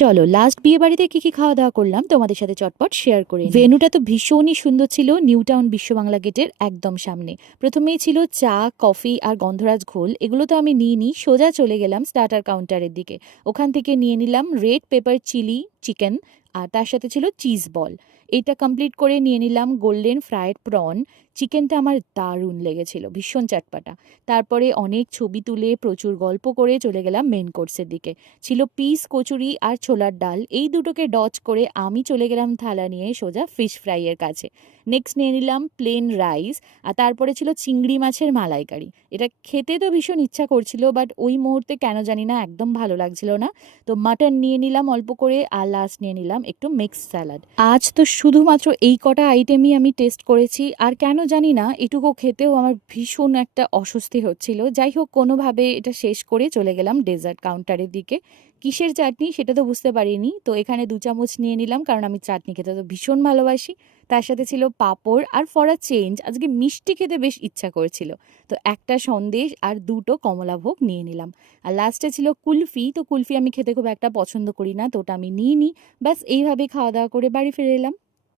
চলো লাস্ট বিয়ে বাড়িতে কি খাওয়া দাওয়া করলাম তোমাদের সাথে চটপট শেয়ার করে নিই। ভেন্যুটা তো ভীষণই সুন্দর ছিল, নিউ টাউন বিশ্ব বাংলা গেটের একদম সামনে। প্রথমেই ছিল চা, কফি আর গন্ধরাজ ঘোল। এগুলো তো আমি নিইনি, সোজা চলে গেলাম স্টার্টার কাউন্টারের দিকে। ওখান থেকে নিয়ে নিলাম রেড পেপার চিলি চিকেন, আর তার সাথে ছিল চিজ বল। এটা কমপ্লিট করে নিয়ে নিলাম গোল্ডেন ফ্রায়েড প্রন। চিকেনটা আমার দারুণ লেগেছিল, ভীষণ চটপাটা। তারপরে অনেক ছবি তুলে প্রচুর গল্প করে চলে গেলাম মেন কোর্সের দিকে। ছিল পিস কচুরি আর ছোলার ডাল। এই দুটোকে ডচ করে আমি চলে গেলাম থালা নিয়ে সোজা ফিশ ফ্রাইয়ের কাছে। নেক্সট নিয়ে নিলাম প্লেন রাইস, আর তারপরে ছিল চিংড়ি মাছের মালাইকারি। এটা খেতে তো ভীষণ ইচ্ছা করছিল, বাট ওই মুহূর্তে কেন জানি না একদম ভালো লাগছিল না। তো মাটন নিয়ে নিলাম অল্প করে, আর লাস্ট নিয়ে নিলাম একটু মিক্সড স্যালাড। আজ তো শুধুমাত্র এই কটা আইটেমই আমি টেস্ট করেছি, আর কেন জানি না এটুকু খেতেও আমার ভীষণ একটা অস্বস্তি হচ্ছিল। যাই হোক, কোনোভাবে এটা শেষ করে চলে গেলাম ডেজার্ট কাউন্টারের দিকে। কিসের চাটনি সেটা তো বুঝতে পারিনি, তো এখানে 2 চামচ নিয়ে নিলাম, কারণ আমি চাটনি খেতে তো ভীষণ ভালোবাসি। তার সাথে ছিল পাঁপড়, আর ফর আ চেঞ্জ আজকে মিষ্টি খেতে বেশ ইচ্ছা করেছিল, তো একটা সন্দেশ আর 2টো কমলাভোগ নিয়ে নিলাম। আর লাস্টে ছিল কুলফি, তো কুলফি আমি খেতে খুব একটা পছন্দ করি না, তো ওটা আমি নিইনি। ব্যাস এইভাবে খাওয়া দাওয়া করে বাড়ি ফিরে এলাম।